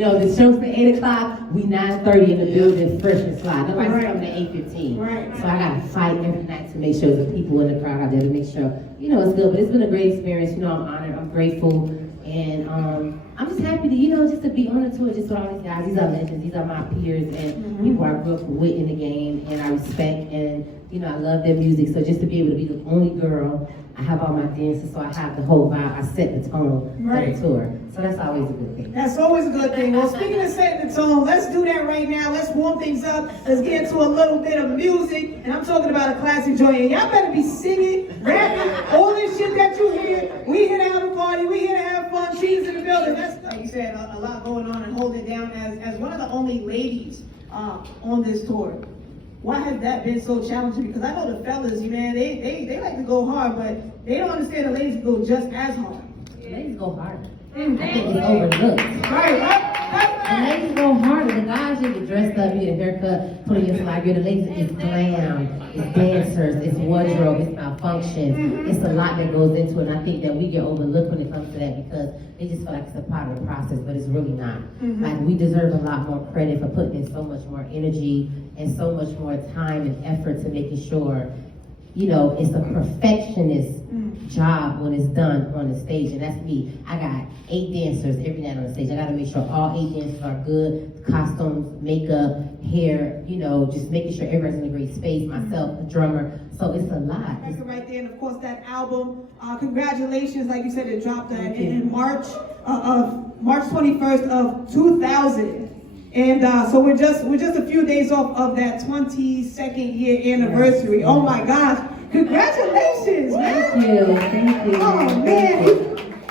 the show's at 8 o'clock, we 9:30 in the building, fresh and fly. Nobody's Right. coming at 8:15. Right. So I gotta fight every night to make sure the people in the crowd out there to make sure, it's good. But it's been a great experience. I'm honored, I'm grateful, and I'm just happy to, just to be on the tour just with all these guys. These are legends, these are my peers, and people I grew up with in the game, and I respect, and I love their music. So just to be able to be the only girl, I have all my dancers, so I have the whole vibe. I set the tone for the tour. So that's always a good thing. That's always a good thing. Well, speaking of setting the tone, let's do that right now. Let's warm things up. Let's get into a little bit of music. And I'm talking about a classic joint. And y'all better be singing, rapping, all this shit that you hear. We here to have a party. We here to have fun. She's in the building. That's, like you said, a lot going on and hold it down as one of the only ladies on this tour. Why has that been so challenging? Because I know the fellas, man, they like to go hard, but they don't understand the ladies go just as hard. Ladies go harder. I think it's overlooked. Right. The ladies go harder. The guys, you get dressed up, you get a haircut, put on your flag. The ladies, it's glam, it's dancers, it's wardrobe, it's malfunction. It's a lot that goes into it. And I think that we get overlooked when it comes to that because they just feel like it's a part of the process, but it's really not. Like, we deserve a lot more credit for putting in so much more energy and so much more time and effort to making sure, it's a perfectionist job when it's done on the stage, and that's me. I got 8 dancers every night on the stage. I gotta make sure all 8 dancers are good, costumes, makeup, hair, just making sure everybody's in a great space, myself, a drummer, so it's a lot. Record right there, and of course that album, congratulations, like you said, it dropped in March 21st of 2000. And so we're just a few days off of that 22nd year anniversary. Oh my gosh. Congratulations, man. Thank you. Oh man.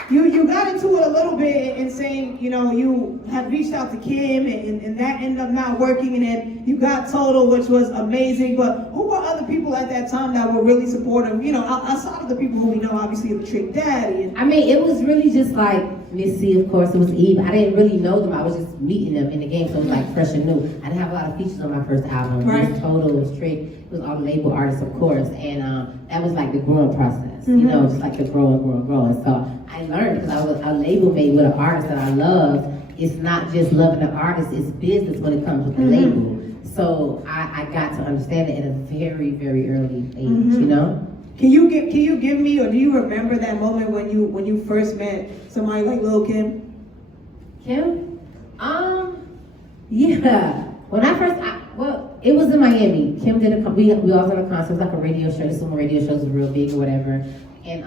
You got into it a little bit in saying, you had reached out to Kim and that ended up not working, and then you got Total, which was amazing. But who were other people at that time that were really supportive? Outside of the people who we know, obviously, the Trick Daddy. It was really just like Missy, of course, it was Eve. I didn't really know them. I was just meeting them in the game, so it was like fresh and new. I didn't have a lot of features on my first album. Right. It was Total, it was Trick, it was all the label artists, of course, and that was like the growing process, just like the growing. So I learned because I was a label mate with an artist that I love. It's not just loving the artist, it's business when it comes with the label. So I got to understand it at a very, very early age, Can you give me, or do you remember that moment when you first met somebody like Lil Kim? Kim? Yeah. When I first, it was in Miami. Kim did we all did a concert. It was like a radio show. This is when radio shows were real big or whatever. And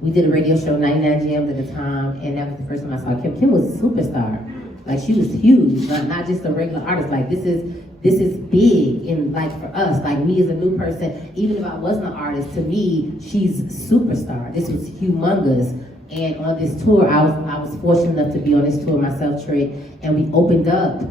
we did a radio show, 99 Jams at the time, and that was the first time I saw Kim. Kim was a superstar. Like, she was huge, not just a regular artist. Like, this is big, and like for us, like me as a new person, even if I wasn't an artist, to me, she's a superstar. This was humongous. And on this tour, I was fortunate enough to be on this tour myself, Trick, and we opened up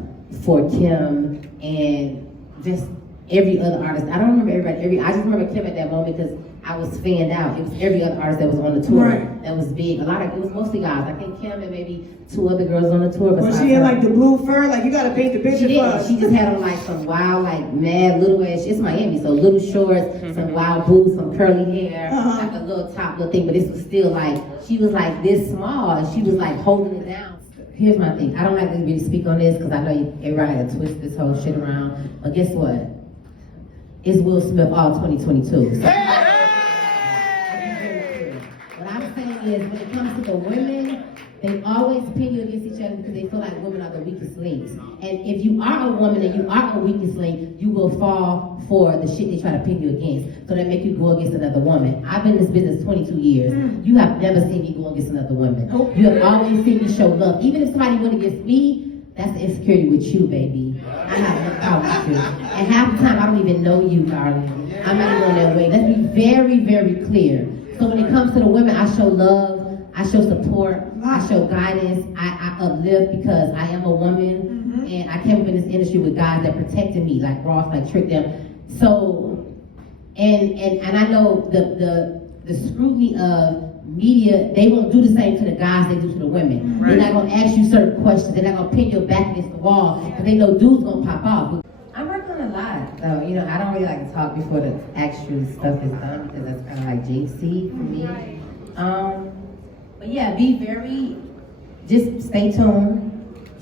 for Kim and just every other artist. I don't remember everybody. I just remember Kim at that moment because I was fanned out. It was every other artist that was on the tour that was big. It was mostly guys. I think Kim and maybe 2 other girls on the tour. Was she in like the blue fur? Like, you gotta paint the picture for us. She just had on like some wild, like mad little ass. It's Miami, so little shorts, some wild boots, some curly hair, like a little top little thing. But this was still like, she was like this small, and she was like holding it down. Here's my thing. I don't like to really speak on this because I know everybody had to twist this whole shit around. But guess what? It's Will Smith all 2022. So, what I'm saying is, when it comes to the women, they always pin you against each other because they feel like women are the weakest links. And if you are a woman and you are a weakest link, you will fall for the shit they try to pin you against. So they make you go against another woman. I've been in this business 22 years. You have never seen me go against another woman. You have always seen me show love. Even if somebody went against me, that's the insecurity with you, baby. I have no problem with you. And half the time, I don't even know you, darling. I'm not even on that way. Let's be very, very clear. So when it comes to the women, I show love. I show support, I show guidance, I uplift because I am a woman, and I came up in this industry with guys that protected me, like Ross, like Trick them. So, and I know the scrutiny of media, they won't do the same to the guys they do to the women. They're not gonna ask you certain questions, they're not gonna pin your back against the wall, because they know dudes gonna pop off. I'm working on a lot, so I don't really like to talk before the actual stuff is done, because that's kind of like jinxy for me. But yeah, be very, just stay tuned.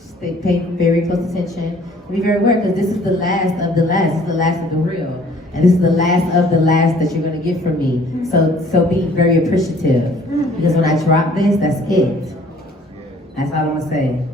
Stay, pay very close attention. Be very aware, because this is the last of the last. This is the last of the real. And this is the last of the last that you're going to get from me. So be very appreciative. Because when I drop this, that's it. That's all I'm going to say.